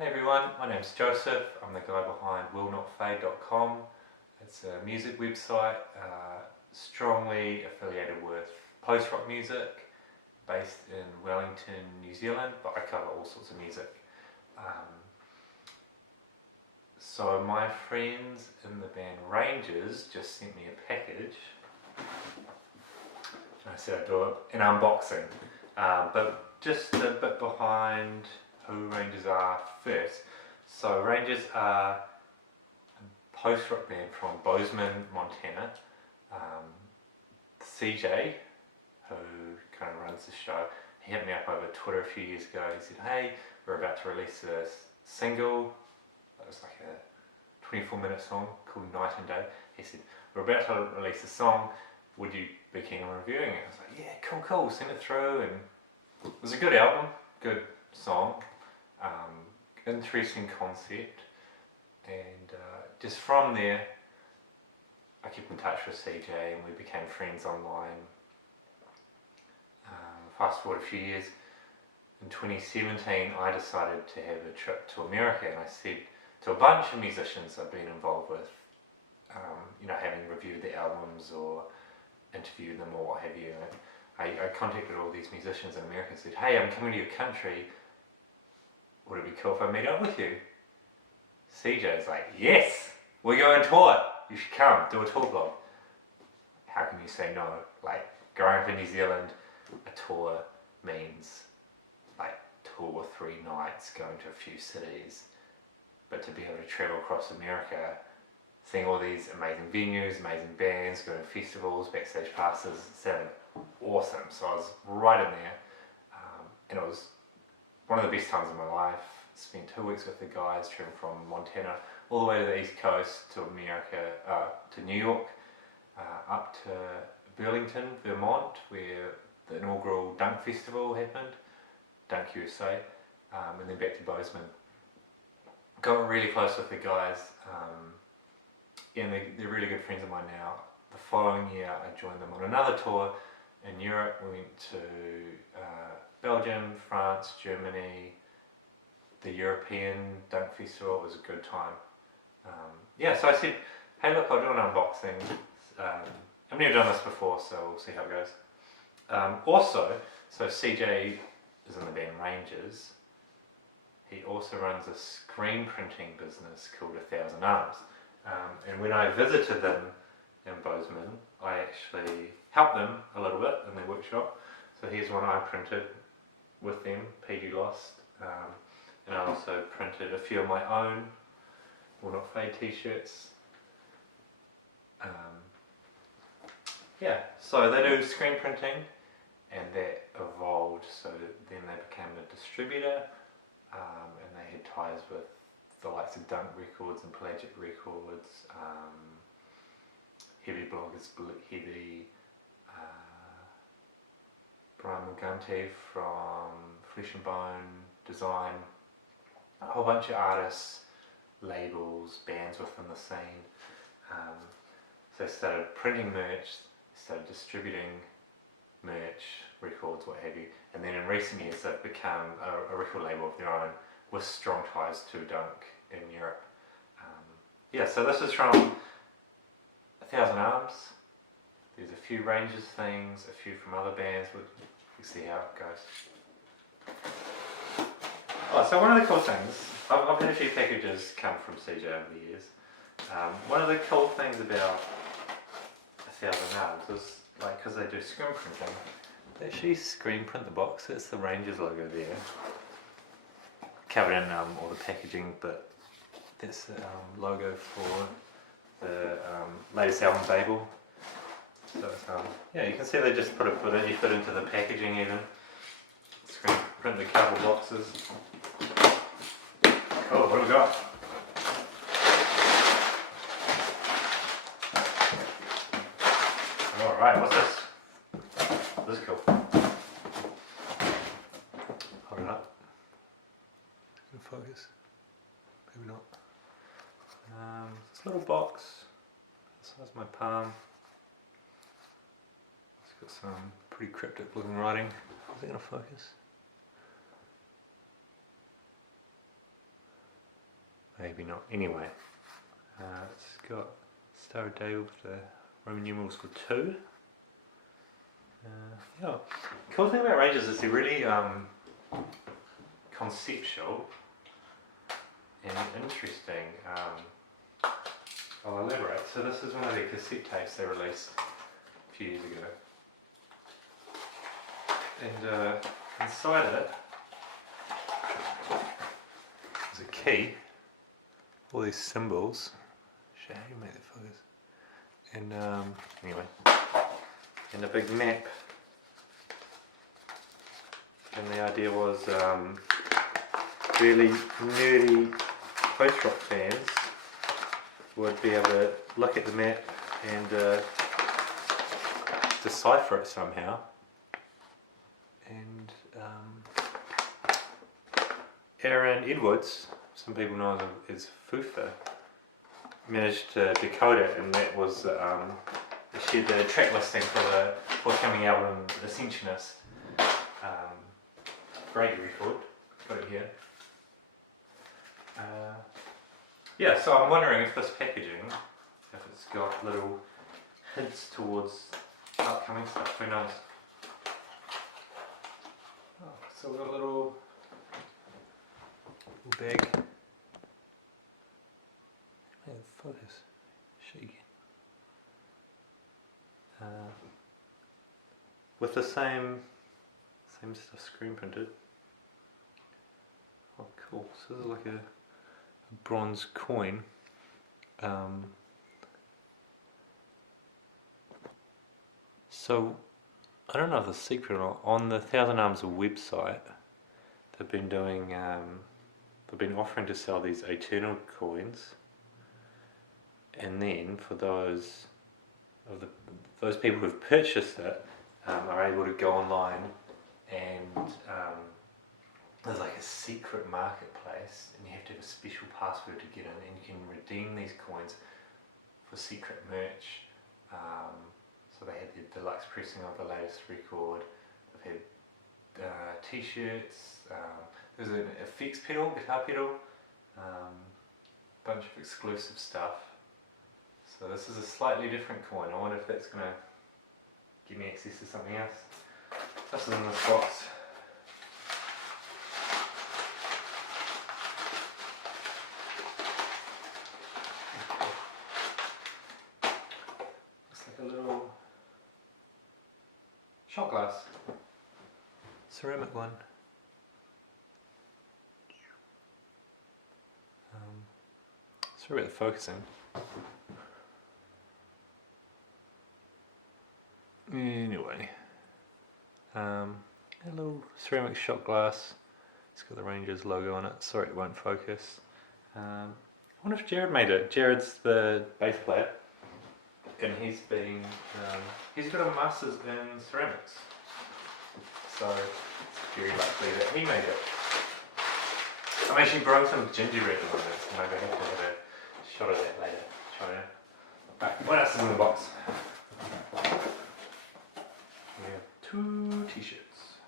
Hey everyone, my name's Joseph. I'm the guy behind willnotfade.com. It's a music website strongly affiliated with post-rock music, based in Wellington, New Zealand, but I cover all sorts of music. So my friends in the band Rangers just sent me a package. I said I'd do an unboxing, but just a bit behind who Rangers are first. So Rangers are a post-rock band from Bozeman, Montana. CJ, who kind of runs the show, he hit me up over Twitter a few years ago. He said, hey, we're about to release a single. It was like a 24-minute song called Night and Day. He said, we're about to release a song, would you be keen on reviewing it? I was like, yeah, cool, send it through. And it was a good album, good song, interesting concept. And just from there, I kept in touch with CJ and we became friends online. Fast forward a few years, in 2017 I decided to have a trip to America, and I said to a bunch of musicians I've been involved with, having reviewed the albums or interviewed them or what have you, I contacted all these musicians in America and said, hey, I'm coming to your country, would it be cool if I meet up with you? CJ's like, yes, we're going on tour, you should come, do a tour blog. How can you say no? Like, growing up in New Zealand, a tour means like 2 or 3 nights, going to a few cities, but to be able to travel across America, seeing all these amazing venues, amazing bands, going to festivals, backstage passes, it sounded awesome. So I was right in there, and it was one of the best times of my life. Spent 2 weeks with the guys, traveling from Montana all the way to the East Coast to America, to New York, up to Burlington, Vermont, where the inaugural Dunk Festival happened, Dunk USA, and then back to Bozeman. Got really close with the guys, and they're really good friends of mine now. The following year I joined them on another tour in Europe. We went to Belgium, France, Germany, the European Dunk Festival. It was a good time. So I said, hey look, I'll do an unboxing. I've never done this before, so we'll see how it goes. So CJ is in the band Rangers. He also runs a screen printing business called 1,000 Arms. And when I visited them in Bozeman, I actually helped them a little bit in their workshop. So here's one I printed with them, PG Lost. And I also printed a few of my own Will Not Fade t-shirts. So they do screen printing, and that evolved, so then they became a distributor, and they had ties with the likes of Dunk Records and Pelagic Records, Heavy Bloggers, Heavy, Brian Morgante from Flesh and Bone Design, a whole bunch of artists, labels, bands within the scene. So they started printing merch, started distributing merch, records, what have you, and then in recent years they've become a record label of their own with strong ties to Dunk in Europe. So this is from 1,000 Arms. There's a few Rangers things, a few from other bands. We'll see how it goes. So one of the cool things, I've had a few packages come from CJ over the years. One of the cool things about 1,000 Arms is, like, because they do screen printing, they actually screen print the box. That's the Rangers logo there, covered in all the packaging, but that's the logo for the latest album, Babel. So it's, you can see they just put a footage fit into the packaging even. Screen print the couple boxes. Cool, what do we got? Alright, what's this? This is cool. Hold it up. In focus. Maybe not. This little box, the size of my palm. It's got some pretty cryptic looking writing. Is it going to focus? maybe not. Anyway, it's got Star of David with the Roman numerals for 2. Yeah, cool thing about ranges is they're really conceptual and interesting. I'll elaborate. So this is one of the cassette tapes they released a few years ago, and inside it is a key, all these symbols. Show how you make the focus, and anyway, and a big map. And the idea was really nerdy post-rock fans would be able to look at the map and decipher it somehow. And Aaron Edwards, some people know him as Fufa, managed to decode it, and that was shared the track listing for the forthcoming album Ascensionist. Great record, got it here. Yeah, so I'm wondering if this packaging, if it's got little hints towards upcoming stuff, who knows? Oh, so we've got a little bag. Focus. Shaky. With the same stuff screen printed. Oh, cool. So this is like a bronze coin. So I don't know if it's a secret or not. On the Thousand Arms website, they've been doing. They've been offering to sell these eternal coins, and then for those people who've purchased it are able to go online. And there's like a secret marketplace, and you have to have a special password to get in, and you can redeem these coins for secret merch. So they had the deluxe pressing of the latest record. They've had t-shirts. There's an effects pedal, guitar pedal, bunch of exclusive stuff. So this is a slightly different coin. I wonder if that's going to give me access to something else. This is in this box. Looks like a little shot glass. Ceramic one. Sorry about the focusing. Anyway. A little ceramic shot glass. It's got the Rangers logo on it. Sorry it won't focus. I wonder if Jared made it. Jared's the bass player, and he's got a master's in ceramics. So it's very likely that he made it. I'm actually growing some gingerbread at the moment, so maybe I have to have a shot of that later. Right, what else is in the box? 2 t-shirts.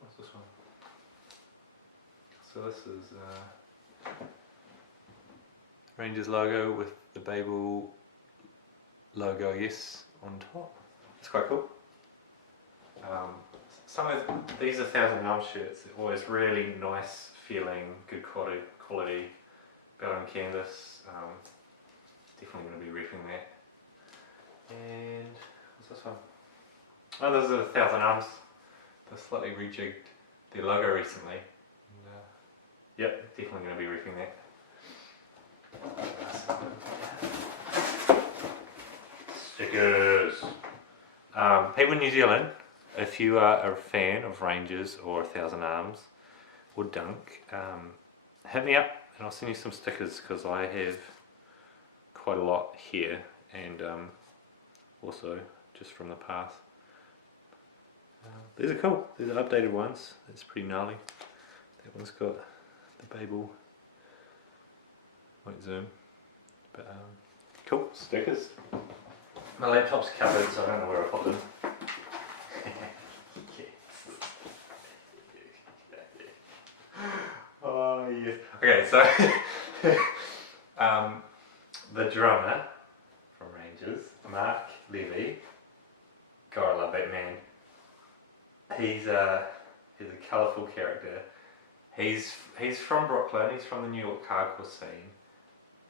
What's this one? So this is Rangers logo with the Babel logo, yes, on top. It's quite cool. Some of these are Thousand Arms shirts. They're always really nice feeling, good quality, Bell and canvas. Definitely going to be repping that. And what's this one? Oh, this is a Thousand Arms. They slightly rejigged their logo recently. And, yep, definitely going to be repping that. Stickers. People in New Zealand, if you are a fan of Rangers or Thousand Arms or Dunk, hit me up and I'll send you some stickers, because I have quite a lot here, and also just from the past. These are cool. These are updated ones. It's pretty gnarly. That one's got the Babel. Won't zoom, but cool stickers. My laptop's covered, so I don't know where I put them. Okay, so the drummer from Rangers, Mark Levy, God, I love that man. He's a colourful character. He's from Brooklyn. He's from the New York hardcore scene,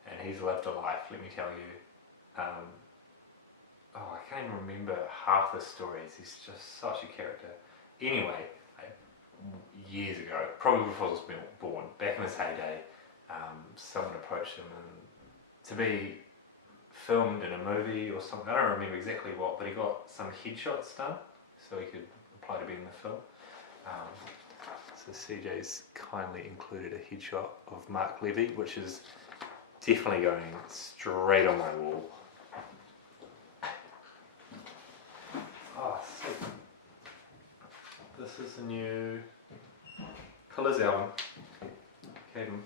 and he's lived a life. Let me tell you. I can't even remember half the stories. He's just such a character. Anyway, years ago, probably before I was born, back in his heyday, someone approached him and to be filmed in a movie or something. I don't remember exactly what, but he got some headshots done so he could apply to be in the film. So CJ's kindly included a headshot of Mark Levy, which is definitely going straight on my wall. Oh, sweet. This is the new Colours album. Caden.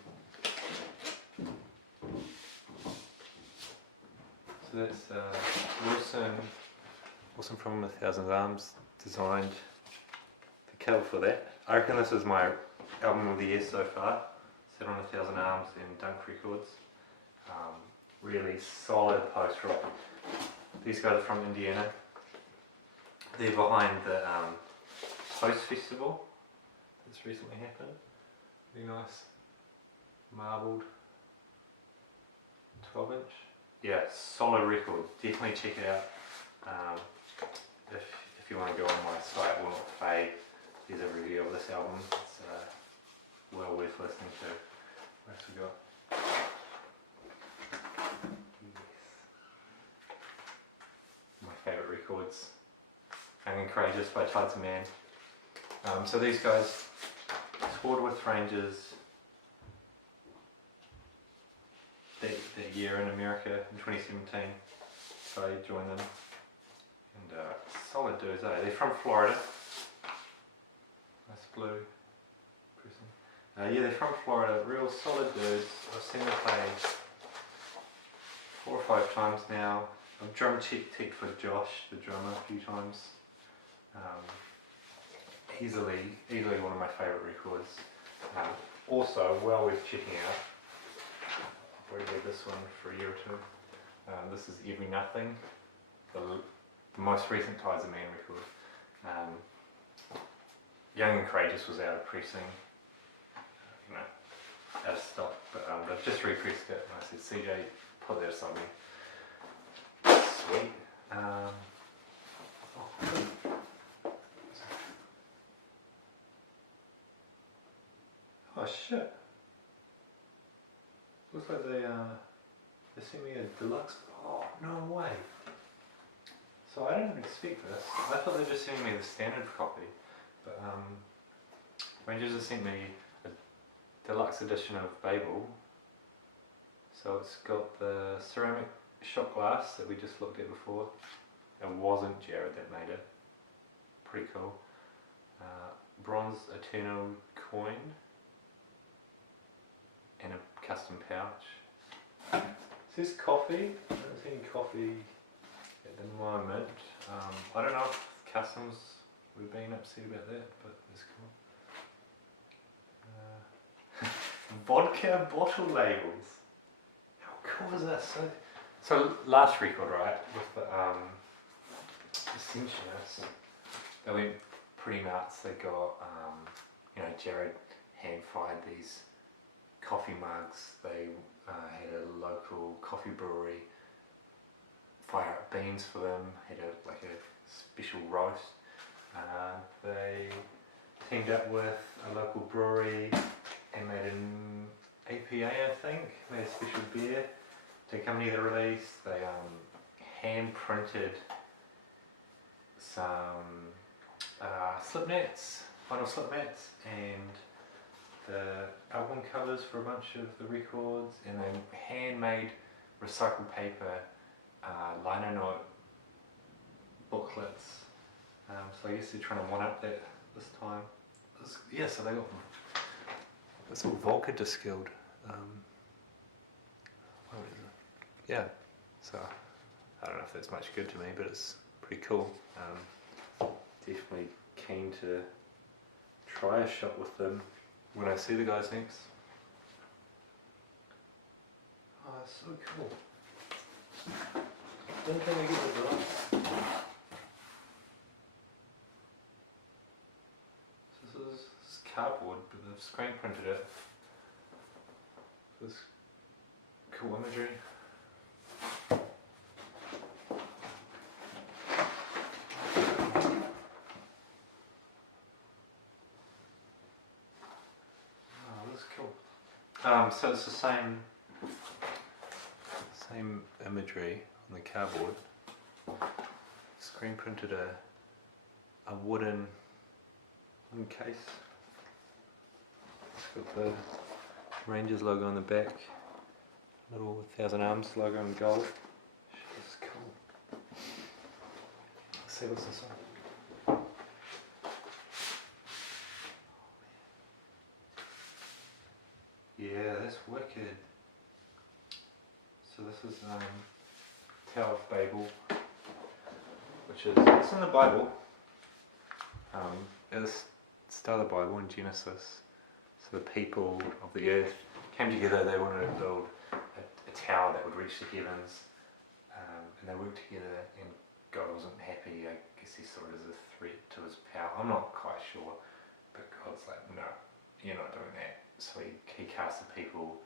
So that's Wilson from A Thousand Arms designed the cover for that. I reckon this is my album of the year so far. Set on A Thousand Arms and Dunk Records. Really solid post-rock. These guys are from Indiana. They're behind the Post Festival that's recently happened. Really nice marbled 12-inch. Yeah, solid record. Definitely check it out. If you want to go on my site, Will Not Fade, there's a review of this album. It's well worth listening to. What else we got? Yes. My favourite records. Young and Courageous by Tides of Man. So these guys toured with Rangers that year in America in 2017. So I joined them. And solid dudes, eh? They're from Florida. Nice blue person. Yeah, they're from Florida. Real solid dudes. I've seen them play 4 or 5 times now. I've drum checked for Josh, the drummer, a few times. Easily one of my favourite records. Also, well worth checking out. I've already had this one for a year or two. This is Every Nothing, the most recent Tides of Man record. Young and Courageous was out of pressing, out of stock, but they've just repressed it, and I said, CJ, put that aside me. Sweet. Oh shit. Looks like they sent me a deluxe. Oh, no way. So I didn't expect this. I thought they just sent me the standard copy. But Rangers have sent me a deluxe edition of Babel. So it's got the ceramic shot glass that we just looked at before. It wasn't Jared that made it. Pretty cool. Bronze Eternal coin. And a custom pouch. It says coffee. I don't see any coffee at the moment. I don't know if customs would be upset about that, but it's cool. Vodka bottle labels. How cool is that? So last record, right, with the Ascensionists, they went pretty nuts. They got, Jared hand-fired these coffee mugs. They had a local coffee brewery fire up beans for them, had a special roast. They teamed up with a local brewery and made an APA, I think, made a special beer to accompany the release. They hand printed some slip mats, vinyl slip mats, and the album covers for a bunch of the records, and then handmade recycled paper liner note booklets. So I guess they're trying to one-up that this time. So they got it's all Volca distilled. What is it? Yeah. So I don't know if that's much good to me, but it's pretty cool. Definitely keen to try a shot with them when I see the guys next. Oh, it's so cool. Didn't think I get the deluxe. So this is cardboard, but they've screen printed it. This cool imagery. So it's the same imagery on the cardboard. Screen printed a wooden case. It's got the Rangers logo on the back, little 1,000 Arms logo in gold. It's cool. Let's see what's inside. Yeah, that's wicked. So this is Tower of Babel, which is, it's in the Bible. It's the start of the Bible in Genesis. So the people of the earth came together. They wanted to build a tower that would reach the heavens, and they worked together. And God wasn't happy. I guess he saw it as a threat to his power. I'm not quite sure, but God's like, no, you're not doing that. So he cast the people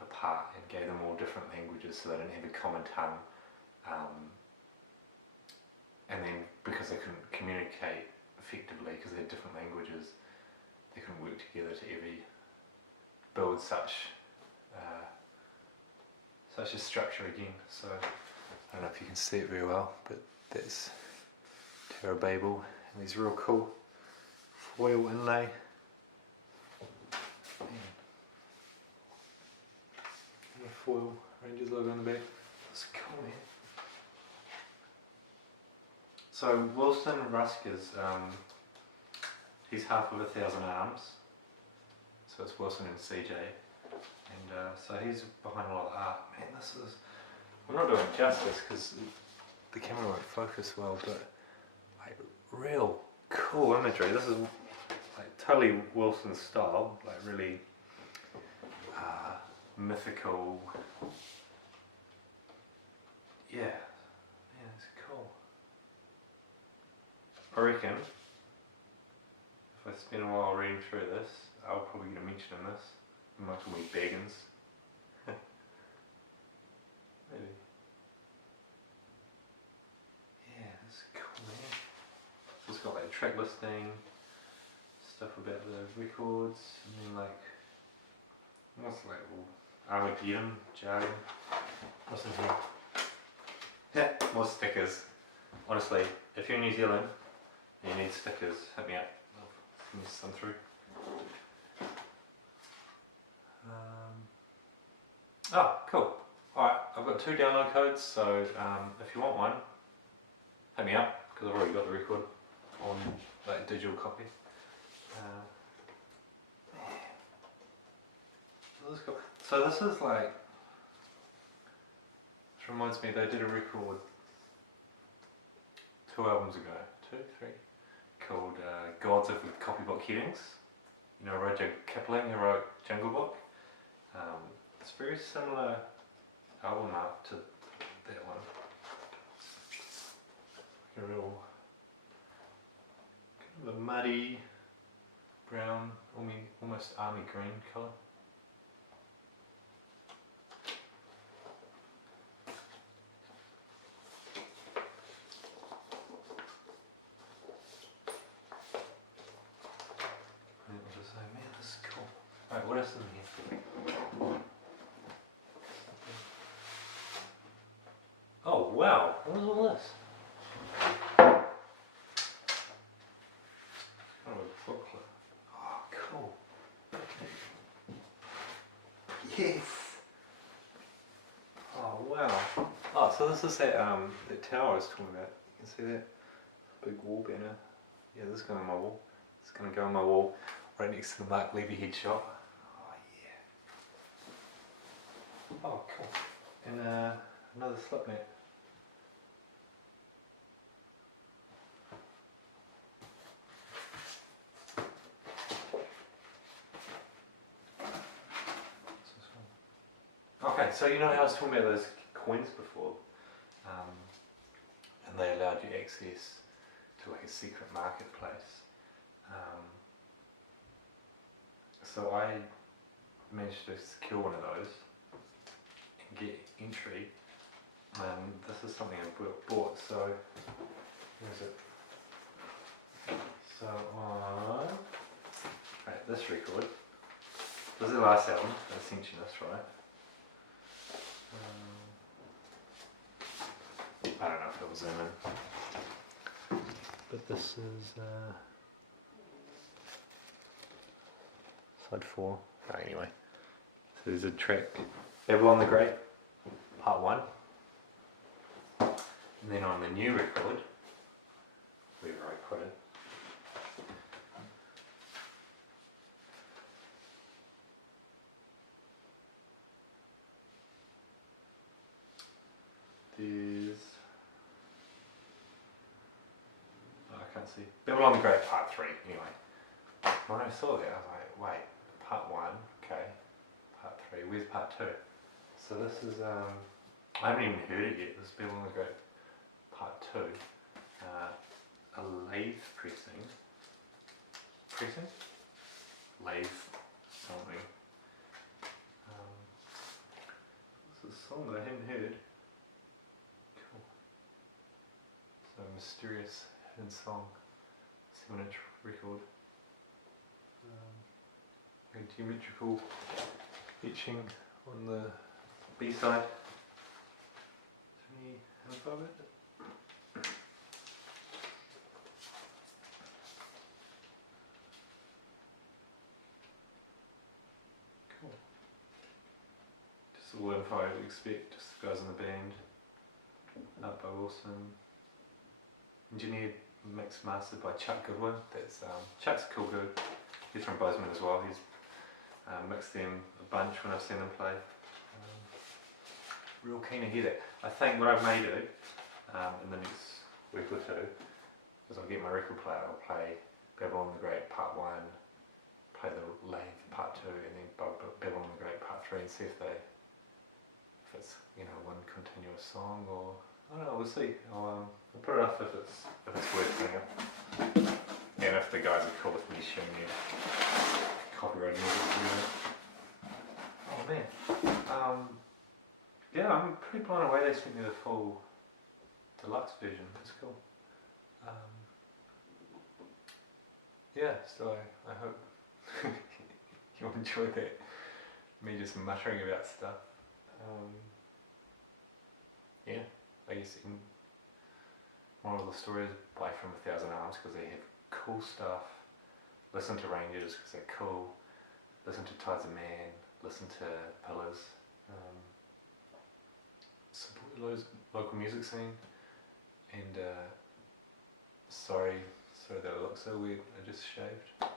apart and gave them all different languages so they didn't have a common tongue. And then because they couldn't communicate effectively because they had different languages, they couldn't work together to ever build such a structure again. So I don't know if you can see it very well, but that's Tower of Babel, and these real cool foil inlay. And the foil Rangers logo on the back. That's cool, man. So Wilson Rusker's, he's half of 1,000 Arms. So it's Wilson and CJ. And so he's behind a lot of art. Man, this is, I'm not doing it justice because the camera won't focus well, but like real cool imagery. This is like totally Wilson's style, like really mythical. Yeah, man, it's cool. I reckon if I spend a while reading through this, I'll probably get a mention in this. It might call me Baggins. Maybe. Yeah, that's cool, man. So it's got like track listing, stuff about the records, and then like, what's like Armageddon, jargon. What's in here? Yeah, more stickers. Honestly, if you're in New Zealand and you need stickers, hit me up. I'll send you some through. Oh, cool. Alright, I've got 2 download codes, so if you want one, hit me up, because I've already got the record on like digital copy. So this is like, this reminds me, they did a record 2 albums ago, 2, 3, called Gods of Copybook Headings. You know Rudyard Kipling, who wrote Jungle Book. It's very similar album art to that one. Like a real kind of a muddy brown, almost army green colour. And it was just like, man, this is cool. Alright, what else is in here? Oh wow, what was all this? Kind of a booklet. Oh, cool. Yes! Oh wow. Oh, so this is that tower I was talking about. You can see that big wall banner. Yeah, this is going on my wall. It's going to go on my wall right next to the Mark Levy headshot. Oh yeah. Oh cool. And another slip mat. Okay, Anyway, so you know how I was talking about those coins before, and they allowed you access to like a secret marketplace. So I managed to secure one of those and get entry. This is something I bought. So where is it? So on this record, this is the last album, Ascensionist, right? I don't know if it was in, but this is side 4. Oh, anyway, so there's a track, Babylon the Great, part 1, and then on the new record, wherever I put it, there's, oh, I can't see, Babylon the Great part 3, anyway. When I saw that, I was like, wait, part 1, okay, part 3, where's part 2? So this is, I haven't even heard it yet, this is Babylon the Great part 2, a lathe pressing, lathe something. This is a song that I hadn't heard. Cool. So mysterious hidden song, 7-inch record. A geometrical etching on the B side. Is there any info about it? Cool. Just all info I would expect, just the guys in the band. Art by Wilson. Engineered, mixed, mastered by Chuck Goodwin. That's Chuck's a cool dude. He's from Bozeman as well. He's mixed them a bunch when I've seen them play. Real keen to hear that. I think what I may do in the next week or two is I'll get my record player, I'll play Babylon the Great part 1, play the Lathe part 2, and then Babylon the Great part 3 and see if it's, you know, one continuous song, or I don't know, we'll see. I'll put it up if it's worth putting up. And if the guys are cool with me sharing their copyright music. Oh man. Yeah, I'm pretty blown away they sent me the full deluxe version. It's cool. Yeah, so I hope you enjoyed that. Me just muttering about stuff. Yeah, I guess in one of the stories, buy from 1,000 Arms because they have cool stuff. Listen to Rangers because they're cool. Listen to Tides of Man. Listen to Pillars. Support the local music scene. And sorry that I look so weird. I just shaved.